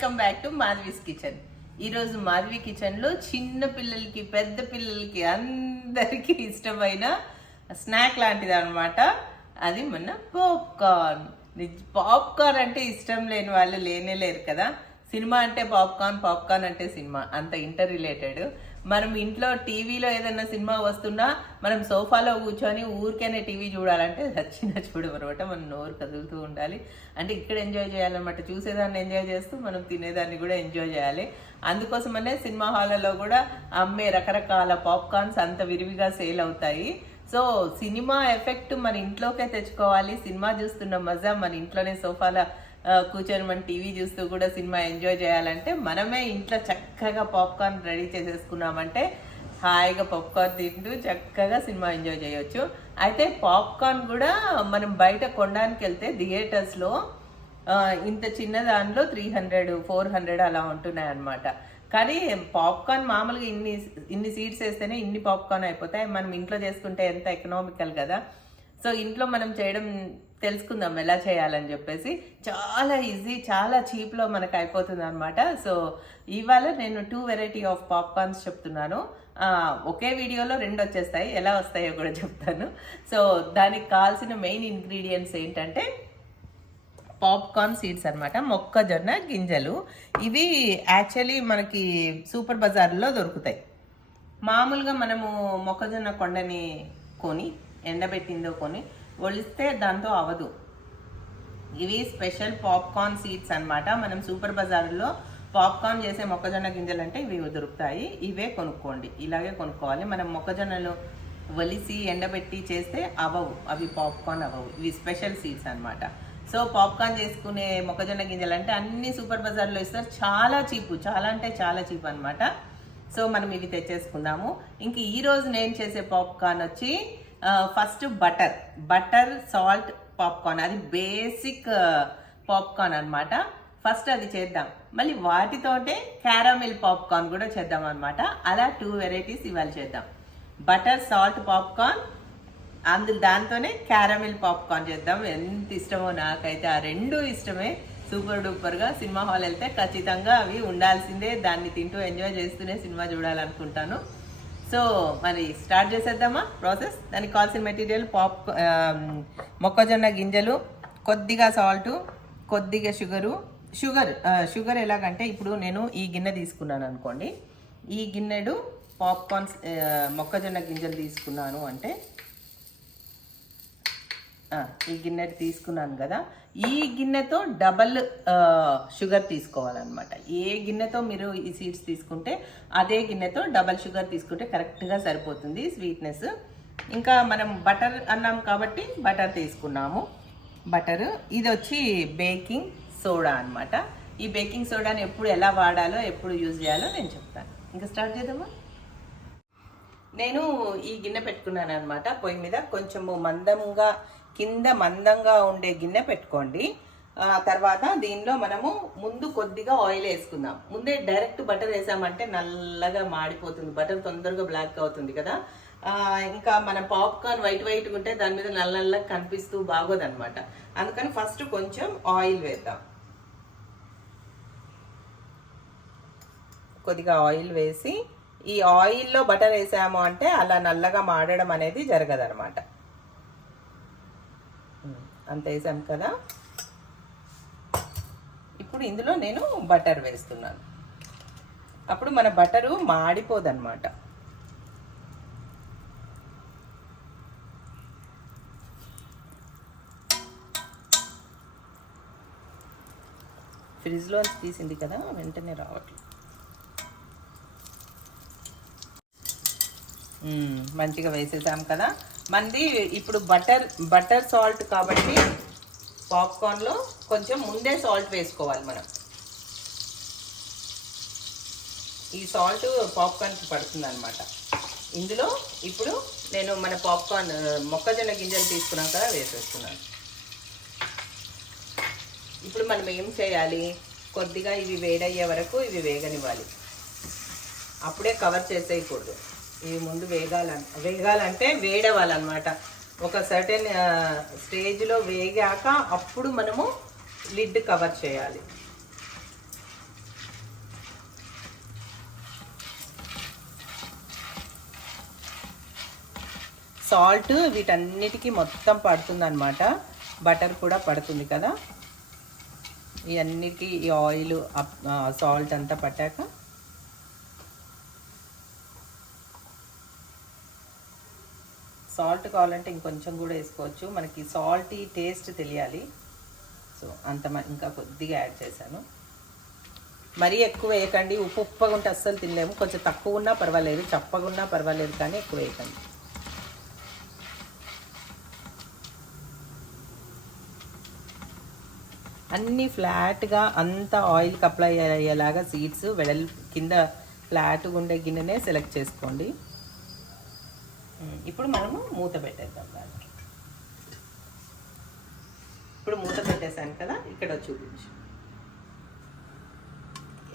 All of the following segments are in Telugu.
Welcome back to Madhavi's kitchen ఈరోజు మాధవి కిచెన్లో చిన్న పిల్లలకి పెద్ద పిల్లలకి అందరికీ ఇష్టమైన స్నాక్ లాంటిది అనమాట అది మన పాప్కార్న్ పాప్కార్న్ అంటే ఇష్టం లేని వాళ్ళు లేనే లేరు కదా. సినిమా అంటే పాప్కార్న్ పాప్కార్న్ అంటే సినిమా. అంత ఇంటర్ రిలేటెడ్ మనం ఇంట్లో టీవీలో ఏదైనా సినిమా వస్తున్నా మనం సోఫాలో కూర్చొని ఊరికైనా టీవీ చూడాలంటే చచ్చిన చూడమనమాట మనం నోరు కదులుతూ ఉండాలి. అంటే ఇక్కడ ఎంజాయ్ చేయాలన్నమాట. చూసేదాన్ని ఎంజాయ్ చేస్తూ మనం తినేదాన్ని కూడా ఎంజాయ్ చేయాలి. అందుకోసమనే సినిమా హాల్లో కూడా అమ్మే రకరకాల పాప్కార్న్స్ అంత విరివిగా సేల్ అవుతాయి. సో సినిమా ఎఫెక్ట్ మన ఇంట్లోకే తెచ్చుకోవాలి. సినిమా చూస్తున్న మజా మన ఇంట్లోనే సోఫాలో కూర్చొని మనం టీవీ చూస్తూ కూడా సినిమా ఎంజాయ్ చేయాలంటే మనమే ఇంట్లో చక్కగా పాప్కార్న్ రెడీ చేసేసుకున్నామంటే హాయిగా పాప్కార్న్ తింటూ చక్కగా సినిమా ఎంజాయ్ చేయొచ్చు. అయితే పాప్కార్న్ కూడా మనం బయట కొనడానికి వెళ్తే థియేటర్స్లో ఇంత చిన్న దానిలో త్రీ హండ్రెడ్ ఫోర్ హండ్రెడ్ అలా ఉంటున్నాయి అనమాట కానీ పాప్కార్న్ మామూలుగా ఇన్ని ఇన్ని సీడ్స్ వేస్తేనే ఇన్ని పాప్కార్న్ అయిపోతాయి. మనం ఇంట్లో చేసుకుంటే ఎంత ఎకనామికల్ కదా. సో ఇంట్లో మనం చేయడం తెలుసుకుందాం ఎలా చేయాలని చెప్పేసి. చాలా ఈజీ చాలా చీప్లో మనకు అయిపోతుంది అనమాట సో ఇవాళ నేను టూ వెరైటీ ఆఫ్ పాప్కార్న్స్ చెప్తున్నాను. ఒకే వీడియోలో రెండు వచ్చేస్తాయి ఎలా వస్తాయో కూడా చెప్తాను. సో దానికి కావాల్సిన మెయిన్ ఇంగ్రీడియంట్స్ ఏంటంటే పాప్కార్న్ సీడ్స్ అనమాట మొక్కజొన్న గింజలు. ఇవి యాక్చువల్లీ మనకి సూపర్ బజార్లో దొరుకుతాయి. మామూలుగా మనము మొక్కజొన్న కొండని కొని ఎండబెట్టిందో కొని ఒలిస్తే దాంతో అవదు. ఇవి స్పెషల్ పాప్కార్న్ సీడ్స్ అనమాట మనం సూపర్ బజార్లో పాప్కార్న్ చేసే మొక్కజొన్న గింజలు అంటే ఇవి దొరుకుతాయి. ఇవే కొనుక్కోండి. ఇలాగే కొనుక్కోవాలి. మనం మొక్కజొన్నలు వలిసి ఎండబెట్టి చేస్తే అవవు. అవి పాప్కార్న్ అవవు. ఇవి స్పెషల్ సీడ్స్ అనమాట సో పాప్కార్న్ చేసుకునే మొక్కజొన్న గింజలు అంటే అన్ని సూపర్ బజార్లో ఇస్తారు. చాలా చీపు. చాలా అంటే చాలా చీప్ అనమాట సో మనం ఇవి తెచ్చేసుకుందాము. ఇంక ఈరోజు నేను చేసే పాప్కార్న్ వచ్చి first butter butter salt popcorn అది బేసిక్ పాప్కార్న్ అనమాట ఫస్ట్ అది చేద్దాం. మళ్ళీ వాటితోటే క్యారమిల్ పాప్కార్న్ కూడా చేద్దాం అనమాట అలా టూ వెరైటీస్ ఇవాళ చేద్దాం. బటర్ సాల్ట్ పాప్కార్న్ అందులో దాంతోనే క్యారమిల్ పాప్కార్న్ చేద్దాం. ఎంత ఇష్టమో నాకైతే ఆ రెండు ఇష్టమే. సూపర్ డూపర్గా సినిమా హాల్ వెళ్తే ఖచ్చితంగా అవి ఉండాల్సిందే. దాన్ని తింటూ ఎంజాయ్ చేస్తూనే సినిమా చూడాలనుకుంటాను. సో మరి స్టార్ట్ చేసేద్దామా ప్రాసెస్ దానికి కావాల్సిన మెటీరియల్ పాప్ um, మొక్కజొన్న గింజలు కొద్దిగా సాల్ట్ కొద్దిగా షుగరు షుగర్ షుగర్ ఎలాగంటే ఇప్పుడు నేను ఈ గిన్నె తీసుకున్నాను అనుకోండి. ఈ గిన్నెడు పాప్కార్న్స్ uh, మొక్కజొన్న గింజలు తీసుకున్నాను అంటే ఈ గిన్నె తీసుకున్నాను కదా. ఈ గిన్నెతో డబల్ షుగర్ తీసుకోవాలన్నమాట. ఏ గిన్నెతో మీరు ఈ సీడ్స్ తీసుకుంటే అదే గిన్నెతో డబల్ షుగర్ తీసుకుంటే కరెక్ట్గా సరిపోతుంది స్వీట్నెస్. ఇంకా మనం బటర్ అన్నాం కాబట్టి బటర్ తీసుకున్నాము. బటరు ఇది వచ్చి బేకింగ్ సోడా అన్నమాట. ఈ బేకింగ్ సోడాని ఎప్పుడు ఎలా వాడాలో ఎప్పుడు యూజ్ చేయాలో నేను చెప్తాను. ఇంకా స్టార్ట్ చేద్దామా? నేను ఈ గిన్నె పెట్టుకున్నాను అనమాట పొయ్యి మీద కొంచెము మందంగా కింద మందంగా ఉండే గిన్నె పెట్టుకోండి. ఆ తర్వాత దీనిలో మనము ముందు కొద్దిగా ఆయిల్ వేసుకుందాం. ముందే డైరెక్ట్ బటర్ వేసామంటే నల్లగా మాడిపోతుంది. బటర్ తొందరగా బ్లాక్ అవుతుంది కదా. ఇంకా మన పాప్కార్న్ వైట్ వైట్ ఉంటే దాని మీద నల్ల నల్లగా కనిపిస్తూ బాగోదనమాట అందుకని ఫస్ట్ కొంచెం ఆయిల్ వేద్దాం. కొద్దిగా ఆయిల్ వేసి ఈ ఆయిల్లో బటర్ వేసాము అంటే అలా నల్లగా మాడడం అనేది జరగదనమాట అంత వేసాం కదా. ఇప్పుడు ఇందులో నేను బటర్ వేస్తున్నాను. అప్పుడు మన బటరు మాడిపోదన్నమాట. ఫ్రిడ్జ్లో తీసింది కదా వెంటనే రావట్లేదు మంచిగా వేసేసాం కదా. మంది ఇప్పుడు బటర్ బటర్ సాల్ట్ కాబట్టి పాప్కార్న్లో కొంచెం ముందే సాల్ట్ వేసుకోవాలి మనం. ఈ సాల్ట్ పాప్కార్న్కి పడుతుంది అనమాట ఇందులో ఇప్పుడు నేను మన పాప్కార్న్ మొక్కజొన్న గింజలు తీసుకున్నాం కదా వేసేస్తున్నాను. ఇప్పుడు మనం ఏం చేయాలి? కొద్దిగా ఇవి వేడయ్యే వరకు ఇవి వేగనివ్వాలి. అప్పుడే కవర్ చేసేయకూడదు. ఇవి ముందు వేగాల వేగాలంటే వేడవాలన్నమాట ఒక సర్టెన్ స్టేజ్లో వేగాక అప్పుడు మనము లిడ్ కవర్ చేయాలి. సాల్ట్ వీటన్నిటికీ మొత్తం పడుతుంది అనమాట బటర్ కూడా పడుతుంది కదా. ఇవన్నిటికీ ఈ ఆయిల్ సాల్ట్ అంతా పట్టాక సాల్ట్ కావాలంటే ఇంకొంచెం కూడా వేసుకోవచ్చు. మనకి సాల్టీ టేస్ట్ తెలియాలి. సో అంత మ- ఇంకా కొద్దిగా యాడ్ చేశాను. మరీ ఎక్కువ వేయకండి. ఉప్పు ఉప్పగా ఉంటే అస్సలు తినలేము. కొంచెం తక్కువ ఉన్నా పర్వాలేదు. చప్పగా ఉన్నా పర్వాలేదు కానీ ఎక్కువ వేయకండి. అన్నీ ఫ్లాట్గా అంతా ఆయిల్కి అప్లై అయ్యేలాగా సీడ్స్ వెడల్ కింద ఫ్లాట్గా ఉండే గిన్నెనే సెలెక్ట్ చేసుకోండి. ఇప్పుడు మనము మూత పెట్టేద్దాం దానికి. ఇప్పుడు మూత పెట్టేశాను కదా ఇక్కడ చూపించు.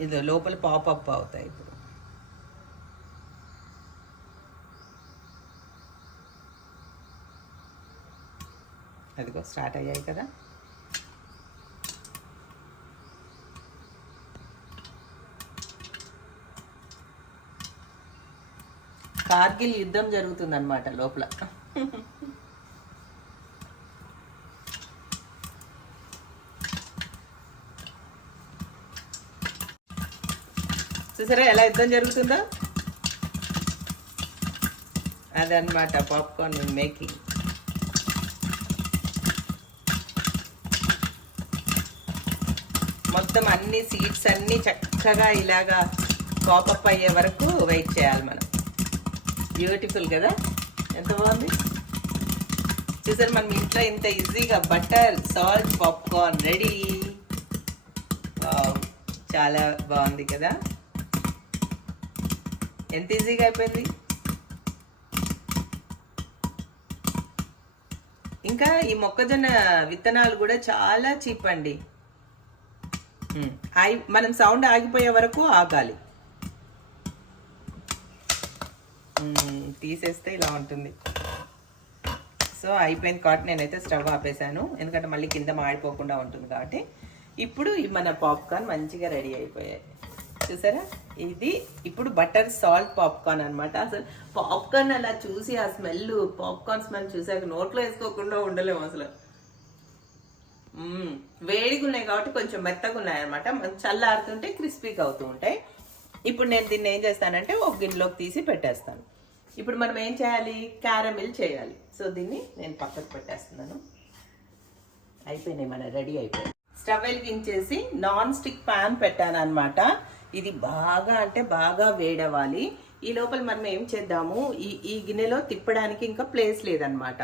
ఇది లోపల పాపప్ అవుతాయి ఇప్పుడు. అదిగో స్టార్ట్ అయ్యాయి కదా. కార్గిల్ యుద్ధం జరుగుతుందన్నమాట లోపల. చూసారా ఎలా యుద్ధం జరుగుతుందో? అదనమాట పాప్కార్న్ మేకింగ్. మొత్తం అన్ని సీడ్స్ అన్ని చక్కగా ఇలాగా పాపప్ అయ్యే వరకు వెయిట్ చేయాలి మనం. బ్యూటిఫుల్ కదా? ఎంత బాగుంది? చూసారు మనం ఇంట్లో ఇంత ఈజీగా బటర్ సాల్ట్ పాప్కార్న్ రెడీ చాలా బాగుంది కదా? ఎంత ఈజీగా అయిపోయింది? ఇంకా ఈ మొక్కజొన్న విత్తనాలు కూడా చాలా చీప్ అండి. Hmm. ఆగి మనం సౌండ్ ఆగిపోయే వరకు ఆగాలి. తీసేస్తే ఇలా ఉంటుంది. సో అయిపోయింది కాబట్టి నేనైతే స్టవ్ ఆపేసాను ఎందుకంటే మళ్ళీ కింద మాడిపోకుండా ఉంటుంది కాబట్టి. ఇప్పుడు మన పాప్కార్న్ మంచిగా రెడీ అయిపోయాయి. చూసారా? ఇది ఇప్పుడు బటర్ సాల్ట్ పాప్కార్న్ అనమాట అసలు పాప్కార్న్ అలా చూసి ఆ స్మెల్ పాప్కార్న్ స్మెల్ చూసాక నోట్లో వేసుకోకుండా ఉండలేము అసలు. వేడిగా ఉన్నాయి కాబట్టి కొంచెం మెత్తగా ఉన్నాయి అనమాట చల్లారుతుంటే క్రిస్పీగా అవుతూ ఉంటాయి. ఇప్పుడు నేను దీన్ని ఏం చేస్తానంటే ఒక గిన్నెలోకి తీసి పెట్టేస్తాను. ఇప్పుడు మనం ఏం చేయాలి? క్యారమిల్ చేయాలి. సో దీన్ని నేను పక్కకు పెట్టేస్తున్నాను. అయిపోయినాయి మన రెడీ అయిపోయాయి స్టవ్ వెలిగించేసి నాన్ స్టిక్ పాన్ పెట్టాను అనమాట ఇది బాగా అంటే బాగా వేడవాలి ఈ లోపల మనం ఏం చేద్దాము? ఈ ఈ గిన్నెలో తిప్పడానికి ఇంకా ప్లేస్ లేదనమాట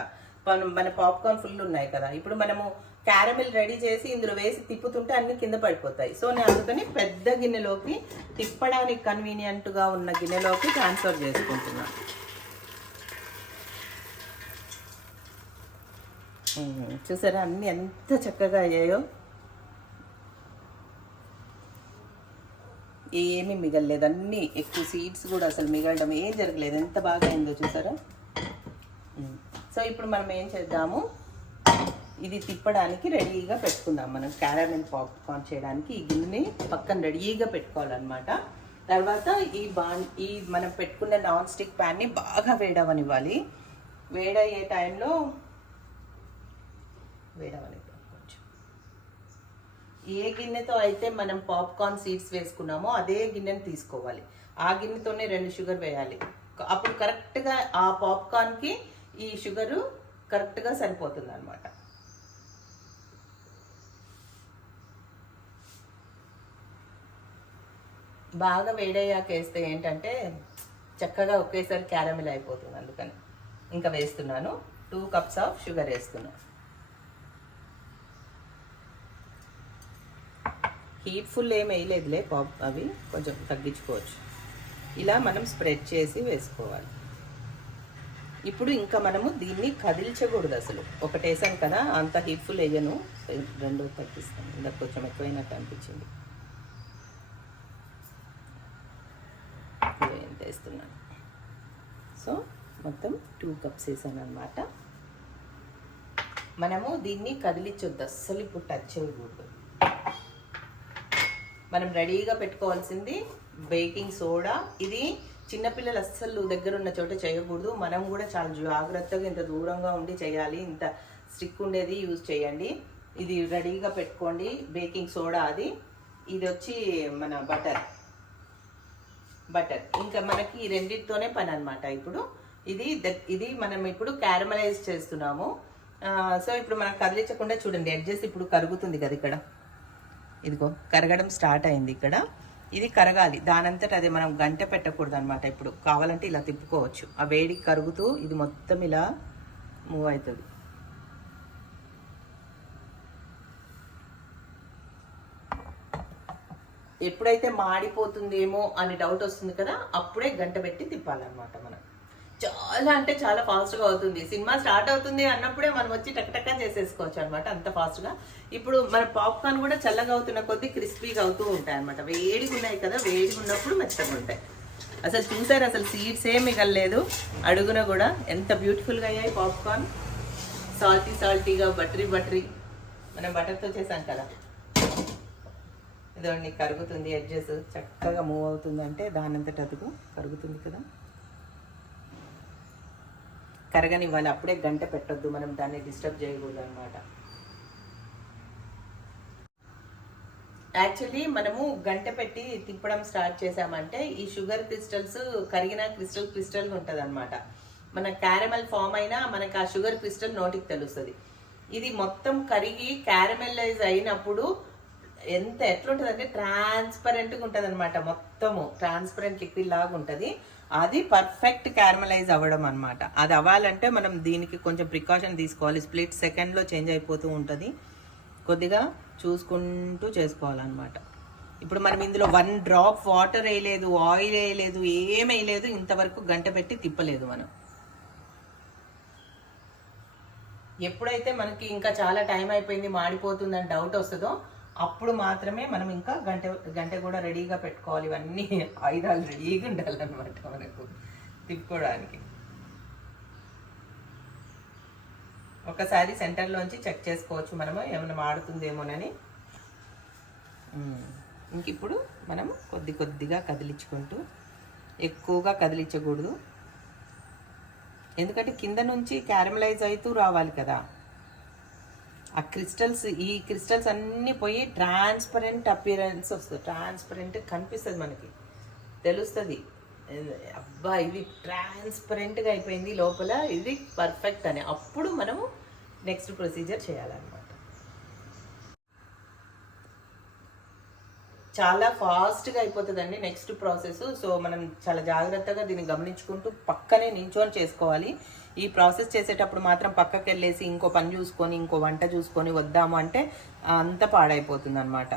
మనం మన పాప్కార్న్ ఫుల్ ఉన్నాయి కదా. ఇప్పుడు మనము క్యారమిల్ రెడీ చేసి ఇందులో వేసి తిప్పుతుంటే అన్ని కింద పడిపోతాయి. సో నేను అందుకని పెద్ద గిన్నెలోకి తిప్పడానికి కన్వీనియంట్గా ఉన్న గిన్నెలోకి ట్రాన్స్ఫర్ చేసుకుంటున్నాను. చూసారా అన్నీ ఎంత చక్కగా అయ్యాయో? ఏమీ మిగలలేదు. అన్ని ఎక్కువ సీడ్స్ కూడా అసలు మిగలడం ఏం జరగలేదు. ఎంత బాగా అయిందో చూసారా? సో ఇప్పుడు మనం ఏం చేద్దాము? ఇది తిప్పడానికి రెడీగా పెట్టుకుందాం. మనం క్యారమెల్ పాప్కార్న్ చేయడానికి ఈ గిన్నెని పక్కన రెడీగా పెట్టుకోవాలన్నమాట. తర్వాత ఈ బా ఈ మనం పెట్టుకున్న నాన్ స్టిక్ ప్యాన్ని బాగా వేడవనివ్వాలి. వేడయ్యే టైంలో వేడవలేదు కొంచెం ఏ గిన్నెతో అయితే మనం పాప్కార్న్ సీడ్స్ వేసుకున్నామో అదే గిన్నెని తీసుకోవాలి. ఆ గిన్నెతోనే రెండు షుగర్ వేయాలి. అప్పుడు కరెక్ట్గా ఆ పాప్కార్న్కి ఈ షుగరు కరెక్ట్గా సరిపోతుంది అనమాట బాగా వేడయ్యాక వేస్తే ఏంటంటే చక్కగా ఒకేసారి క్యారమిల్ అయిపోతుంది అందుకని. ఇంకా వేస్తున్నాను. టూ కప్స్ ఆఫ్ షుగర్ వేస్తున్నాను హీట్ ఫుల్ ఏం వేయలేదులే పాప్ అవి కొంచెం తగ్గించుకోవచ్చు. ఇలా మనం స్ప్రెడ్ చేసి వేసుకోవాలి. ఇప్పుడు ఇంకా మనము దీన్ని కదిల్చకూడదు అసలు. ఒకటి వేసాను కదా అంత హీట్ఫుల్ వేయను. రెండో తగ్గిస్తాను ఇంకా కొంచెం ఎక్కువైనట్టు అనిపించింది. ఎంత వేస్తున్నాను. సో మొత్తం టూ కప్స్ వేసాను అనమాట మనము దీన్ని కదిలించొద్దు. అస్సలు ఇప్పుడు టచ్ చేయకూడదు. మనం రెడీగా పెట్టుకోవాల్సింది బేకింగ్ సోడా. ఇది చిన్నపిల్లలు అస్సలు దగ్గర ఉన్న చోట చేయకూడదు. మనం కూడా చాలా జాగ్రత్తగా ఇంత దూరంగా ఉండి చేయాలి. ఇంత స్టిక్ ఉండేది యూజ్ చేయండి. ఇది రెడీగా పెట్టుకోండి. బేకింగ్ సోడా అది. ఇది వచ్చి మన బటర్. బటర్. ఇంకా మనకి ఈ రెండింటితోనే పని అనమాట ఇప్పుడు. ఇది ద- ఇది మనం ఇప్పుడు క్యారమలైజ్ చేస్తున్నాము. సో ఇప్పుడు మనం కదిలించకుండా చూడండి. అడ్జస్ట్ ఇప్పుడు కరుగుతుంది కదా ఇక్కడ. ఇదిగో కరగడం స్టార్ట్ అయింది ఇక్కడ. ఇది కరగాలి. దానంతట అదే మనం గంట పెట్టకూడదు అనమాట ఇప్పుడు. కావాలంటే ఇలా తిప్పుకోవచ్చు. ఆ వేడికి కరుగుతూ ఇది మొత్తం ఇలా మూవ్ అవుతుంది. ఎప్పుడైతే మాడిపోతుందేమో అని డౌట్ వస్తుంది కదా అప్పుడే గంట పెట్టి తిప్పాలన్నమాట మనం. చాలా అంటే చాలా ఫాస్ట్గా అవుతుంది. సినిమా స్టార్ట్ అవుతుంది అన్నప్పుడే మనం వచ్చి టక్టక్గా చేసేసుకోవచ్చు అనమాట అంత ఫాస్ట్గా ఇప్పుడు మన పాప్కార్న్ కూడా చల్లగా అవుతున్న కొద్దీ క్రిస్పీగా అవుతూ ఉంటాయి అనమాట వేడిగా ఉన్నాయి కదా వేడిగా ఉన్నప్పుడు మెత్తగా ఉంటాయి. అసలు చూసారు? అసలు సీడ్స్ ఏ మిగలలేదు. అడుగున కూడా ఎంత బ్యూటిఫుల్గా అయ్యాయి పాప్కార్న్ సాల్టీ సాల్టీగా బటరీ బటరీ మనం బటర్తో చేసాం కదా. ఇదో కరుగుతుంది ఎడ్జెస్ చక్కగా మూవ్ అవుతుంది అంటే దానంతట అదుగు కరుగుతుంది కదా. కరగనివ్వాలి అప్పుడే గంట పెట్టొద్దు మనం దాన్ని డిస్టర్బ్ చేయకూడదు అనమాట యాక్చువల్లీ మనము గంట పెట్టి తిప్పడం స్టార్ట్ చేసామంటే ఈ షుగర్ క్రిస్టల్స్ కరిగిన క్రిస్టల్ క్రిస్టల్ ఉంటుంది అనమాట మన క్యారమెల్ ఫామ్ అయినా మనకు ఆ షుగర్ క్రిస్టల్ నోటికి తెలుస్తుంది. ఇది మొత్తం కరిగి క్యారమెలైజ్ అయినప్పుడు ఎంత ఎట్లుంటుంది అంటే ట్రాన్స్పరెంట్గా ఉంటుంది అనమాట మొత్తము. ట్రాన్స్పరెంట్ లిక్విడ్ లాగా ఉంటుంది. అది పర్ఫెక్ట్ క్యారమలైజ్ అవ్వడం అనమాట అది అవ్వాలంటే మనం దీనికి కొంచెం ప్రికాషన్ తీసుకోవాలి. స్ప్లిట్ సెకండ్లో చేంజ్ అయిపోతూ ఉంటుంది. కొద్దిగా చూసుకుంటూ చేసుకోవాలన్నమాట. ఇప్పుడు మనం ఇందులో వన్ డ్రాప్ వాటర్ వేయలేదు ఆయిల్ వేయలేదు ఏం వేయలేదు ఇంతవరకు గంట పెట్టి తిప్పలేదు మనం. ఎప్పుడైతే మనకి ఇంకా చాలా టైం అయిపోయింది మాడిపోతుందని డౌట్ వస్తుందో అప్పుడు మాత్రమే మనం ఇంకా గంట గంట కూడా రెడీగా పెట్టుకోవాలి. ఇవన్నీ ఆయుధాలు రెడీగా ఉండాలన్నమాట మనకు తిప్పుకోవడానికి. ఒకసారి సెంటర్లోంచి చెక్ చేసుకోవచ్చు మనము ఏమైనా మాడుతుందేమోనని. ఇంక ఇప్పుడు మనం కొద్ది కొద్దిగా కదిలించుకుంటూ ఎక్కువగా కదిలించకూడదు. ఎందుకంటే కింద నుంచి క్యారమలైజ్ అవుతూ రావాలి కదా. ఆ క్రిస్టల్స్ ఈ క్రిస్టల్స్ అన్నీ పోయి ట్రాన్స్పరెంట్ అపియరెన్స్ వస్తుంది. ట్రాన్స్పరెంట్ కనిపిస్తుంది మనకి. తెలుస్తుంది. అబ్బా ఇది ట్రాన్స్పరెంట్గా అయిపోయింది లోపల. ఇది పర్ఫెక్ట్ అని. అప్పుడు మనము నెక్స్ట్ ప్రొసీజర్ చేయాలన్నమాట. చాలా ఫాస్ట్గా అయిపోతుందండి నెక్స్ట్ ప్రాసెస్ సో మనం చాలా జాగ్రత్తగా దీన్ని గమనించుకుంటూ పక్కనే నించొని చేసుకోవాలి. ఈ ప్రాసెస్ చేసేటప్పుడు మాత్రం పక్కకి వెళ్ళేసి ఇంకో పని చూసుకొని ఇంకో వంట చూసుకొని వద్దాము అంటే అంత పాడైపోతుంది అనమాట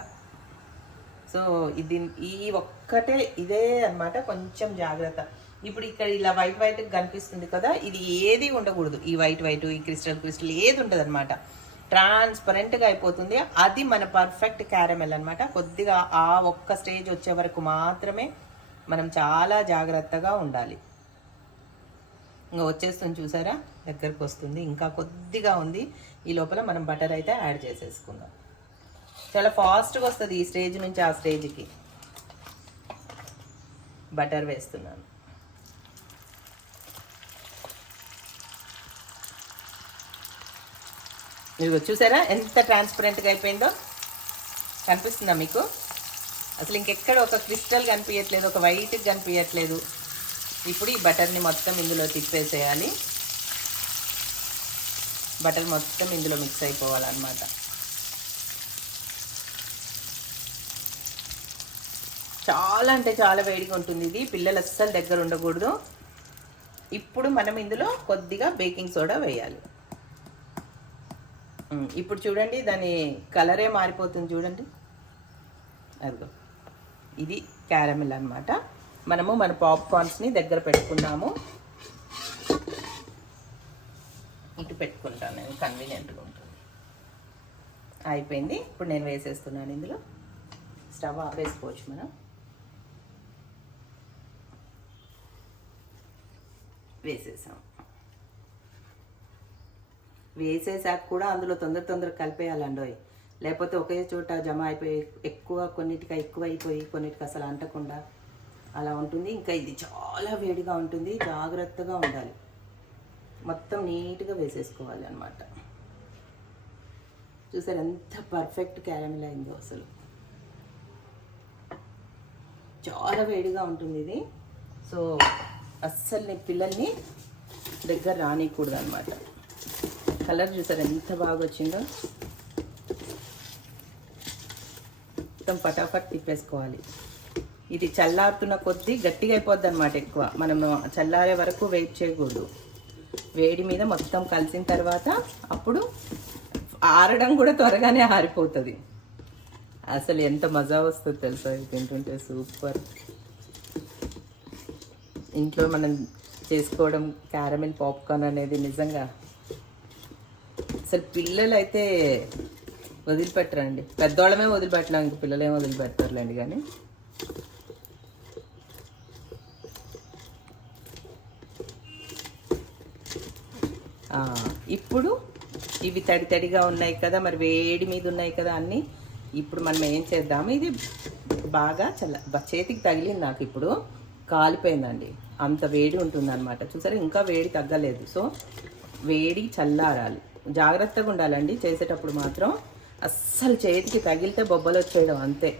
సో ఇది ఈ ఒక్కటే ఇదే అన్నమాట కొంచెం జాగ్రత్త. ఇప్పుడు ఇక్కడ ఇలా వైట్ వైట్ కనిపిస్తుంది కదా ఇది ఏది ఉండకూడదు. ఈ వైట్ వైట్ ఈ క్రిస్టల్ క్రిస్టల్ ఏది ఉండదు అనమాట ట్రాన్స్పరెంట్గా అయిపోతుంది. అది మన పర్ఫెక్ట్ క్యారమెల్ అనమాట కొద్దిగా ఆ ఒక్క స్టేజ్ వచ్చే వరకు మాత్రమే మనం చాలా జాగ్రత్తగా ఉండాలి. ఇంకా వచ్చేస్తుంది చూసారా? దగ్గరకు వస్తుంది. ఇంకా కొద్దిగా ఉంది. ఈ లోపల మనం బటర్ అయితే యాడ్ చేసేసుకుందాం. చాలా ఫాస్ట్గా వస్తుంది ఈ స్టేజ్ నుంచి ఆ స్టేజ్కి. బటర్ వేస్తున్నాను. మీరు చూసారా? ఎంత ట్రాన్స్పరెంట్గా అయిపోయిందో? కనిపిస్తుందా మీకు? అసలు ఇంకెక్కడ ఒక క్రిస్టల్ కనిపించట్లేదు ఒక వైట్ కనిపించట్లేదు ఇప్పుడు ఈ బటర్ని మొత్తం ఇందులో తిప్పేసేయాలి. బటర్ మొత్తం ఇందులో మిక్స్ అయిపోవాలన్నమాట. చాలా అంటే చాలా వేడిగా ఉంటుంది ఇది. పిల్లలు అస్సలు దగ్గర ఉండకూడదు. ఇప్పుడు మనం ఇందులో కొద్దిగా బేకింగ్ సోడా వేయాలి. ఇప్పుడు చూడండి దాని కలరే మారిపోతుంది చూడండి. అదిగో. ఇది క్యారమిల్ అనమాట మనము మన పాప్కార్న్స్ని దగ్గర పెట్టుకున్నాము. ఇటు పెట్టుకుంటాను నేను కన్వీనియంట్గా ఉంటుంది. అయిపోయింది. ఇప్పుడు నేను వేసేస్తున్నాను ఇందులో. స్టవ్ ఆపేసుకోవచ్చు మనం. వేసేసాము వేసేసాక కూడా అందులో తొందర తొందర కలిపేయాలండి లేకపోతే ఒకే చోట జమ అయిపోయి ఎక్కువ కొన్నిటికి ఎక్కువ అయిపోయి కొన్నిటికి అసలు అంటకుండా అలా ఉంటుంది. ఇంకా ఇది చాలా వేడిగా ఉంటుంది. జాగ్రత్తగా ఉండాలి. మొత్తం నీట్గా వేసేసుకోవాలి అనమాట చూసారు ఎంత పర్ఫెక్ట్ క్యారమిల్ అయిందో అసలు. చాలా వేడిగా ఉంటుంది ఇది. సో అస్సలు పిల్లల్ని దగ్గర రానియకూడదు అనమాట కలర్ చూసారు? ఎంత బాగా వచ్చిందో మొత్తం ఫటాఫట్ తిప్పేసుకోవాలి. ఇది చల్లారుతున్న కొద్దీ గట్టిగా అయిపోద్ది అనమాట ఎక్కువ. మనం చల్లారే వరకు వెయిట్ చేయకూడదు. వేడి మీద మొత్తం కలిసిన తర్వాత అప్పుడు ఆరడం కూడా త్వరగానే ఆరిపోతుంది. అసలు ఎంత మజా వస్తుంది తెలుసా? ఇది తింటుంటే సూపర్. ఇంట్లో మనం చేసుకోవడం క్యారమిల్ పాప్కార్న్ అనేది నిజంగా అసలు పిల్లలు అయితే వదిలిపెట్టరండి. పెద్దవాళ్ళమే వదిలిపెట్టలేం ఇంక పిల్లలే ఏమో వదిలిపెడతారులేండి కానీ. ఇప్పుడు ఇవి తడి తడిగా ఉన్నాయి కదా మరి వేడి మీద ఉన్నాయి కదా అన్నీ ఇప్పుడు మనం ఏం చేద్దాము? ఇది బాగా చల్ల చేతికి తగిలింది నాకు ఇప్పుడు. కాలిపోయిందండి. అంత వేడి ఉంటుంది అనమాట చూసారా? ఇంకా వేడి తగ్గలేదు. సో వేడి చల్లారాలి. జాగ్రత్తగా ఉండాలండి. చేసేటప్పుడు మాత్రం అస్సలు చేతికి తగిలితే బొబ్బలు వచ్చేయడం అంతే.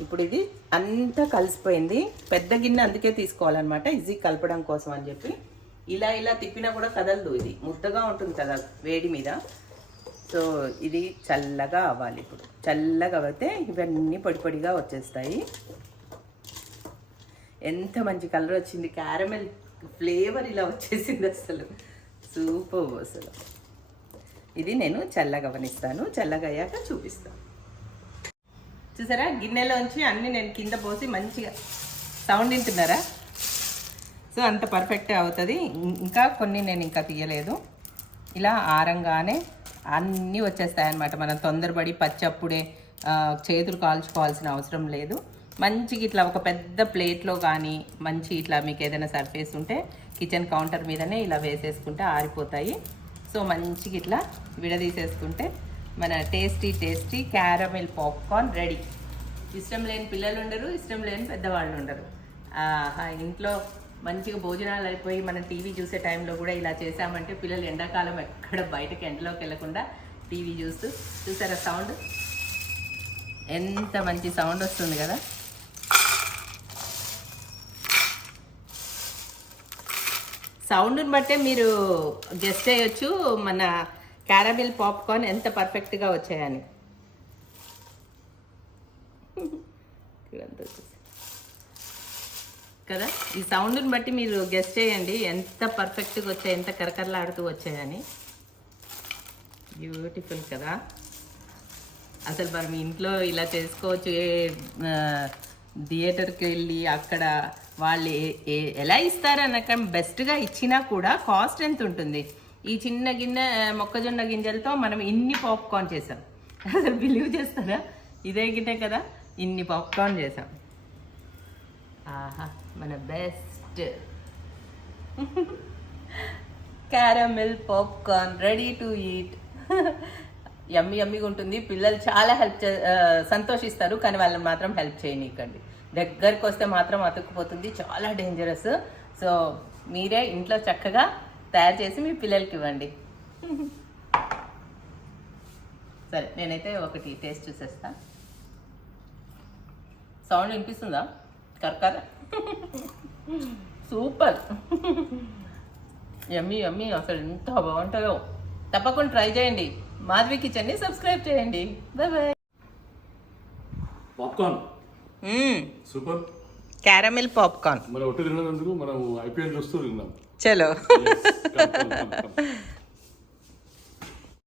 ఇప్పుడు ఇది అంతా కలిసిపోయింది. పెద్ద గిన్నె అందుకే తీసుకోవాలన్నమాట. ఈజీ కలపడం కోసం అని చెప్పి. ఇలా ఇలా తిప్పినా కూడా కదలదు ఇది. ముద్దగా ఉంటుంది కదా వేడి మీద. సో ఇది చల్లగా అవ్వాలి ఇప్పుడు. చల్లగా అయితే ఇవన్నీ పొడి పొడిగా వచ్చేస్తాయి. ఎంత మంచి కలర్ వచ్చింది. క్యారమెల్ ఫ్లేవర్ ఇలా వచ్చేసింది అసలు. సూపర్ అసలు. ఇది నేను చల్లగా చల్లగయ్యాక చూపిస్తాను. చూసారా? గిన్నెలోంచి అన్ని నేను కింద పోసి మంచిగా సౌండ్ వింటున్నారా? సో అంత పర్ఫెక్ట్ అవుతుంది. ఇంకా కొన్ని నేను ఇంకా తీయలేదు. ఇలా ఆరంగానే అన్నీ వచ్చేస్తాయన్నమాట. మనం తొందరపడి పచ్చప్పుడే చేతులు కాల్చుకోవాల్సిన అవసరం లేదు. మంచిగా ఇట్లా ఒక పెద్ద ప్లేట్లో కానీ మంచి ఇట్లా మీకు ఏదైనా సర్ఫేస్ ఉంటే కిచెన్ కౌంటర్ మీదనే ఇలా వేసేసుకుంటే ఆరిపోతాయి. సో మంచిగా ఇట్లా విడదీసేసుకుంటే మన tasty tasty caramel popcorn ready. ఇష్టం లేని పిల్లలు ఉండరు ఇష్టం లేని పెద్దవాళ్ళు ఉండరు. ఇంట్లో మంచిగా భోజనాలు అయిపోయి మనం టీవీ చూసే టైంలో కూడా ఇలా చేసామంటే పిల్లలు ఎండాకాలం ఎక్కడ బయటకు ఎండలోకి వెళ్ళకుండా టీవీ చూస్తూ చూసారా సౌండ్? ఎంత మంచి సౌండ్ వస్తుంది కదా? సౌండ్ని బట్టే మీరు గెస్ట్ చేయొచ్చు. మన క్యారమిల్ పాప్కార్న్ ఎంత పర్ఫెక్ట్గా వచ్చాయని. కదా? ఈ సౌండ్ని బట్టి మీరు గెస్ట్ చేయండి. ఎంత పర్ఫెక్ట్గా వచ్చాయి ఎంత కరకరలాడుతూ వచ్చాయని. బ్యూటిఫుల్ కదా? అసలు మనం ఇంట్లో ఇలా చేసుకోవచ్చు ఏ థియేటర్కి వెళ్ళి అక్కడ వాళ్ళు ఏ- ఏ- ఎలా ఇస్తారనక బెస్ట్గా ఇచ్చినా కూడా కాస్ట్ ఎంత ఉంటుంది? ఈ చిన్న గిన్నె మొక్కజొన్న గింజలతో మనం ఇన్ని పాప్కార్న్ చేసాం. అసలు బిలీవ్ చేస్తారా? ఇదే గిన్నె కదా ఇన్ని పాప్కార్న్ చేసాం. ఆహా మన best caramel popcorn ready to eat yummy యమ్మిగా ఉంటుంది. పిల్లలు చాలా హెల్ప్ సంతోషిస్తారు కానీ వాళ్ళని మాత్రం హెల్ప్ చేయనీకండి. దగ్గరికి వస్తే మాత్రం అతుక్కుపోతుంది. చాలా డేంజరస్ సో మీరే ఇంట్లో చక్కగా తయారు చేసి మీ పిల్లలకి ఇవ్వండి. సరే నేనైతే ఒకటి టేస్ట్ చూసేస్తా. సౌండ్ వినిపిస్తుందా? కరకర? సూపర్ యమ్మీ యమ్మీ అసలు ఎంత బాగుంటుందో. తప్పకుండా ట్రై చేయండి. మాధవి కిచెన్ని సబ్స్క్రైబ్ చేయండి. Bye bye popcorn super. Caramel popcorn. మనం ఒట్టి తిన్నందుకు మనం ఐపీఎల్ చూస్తూ తిన్నాం. చలో.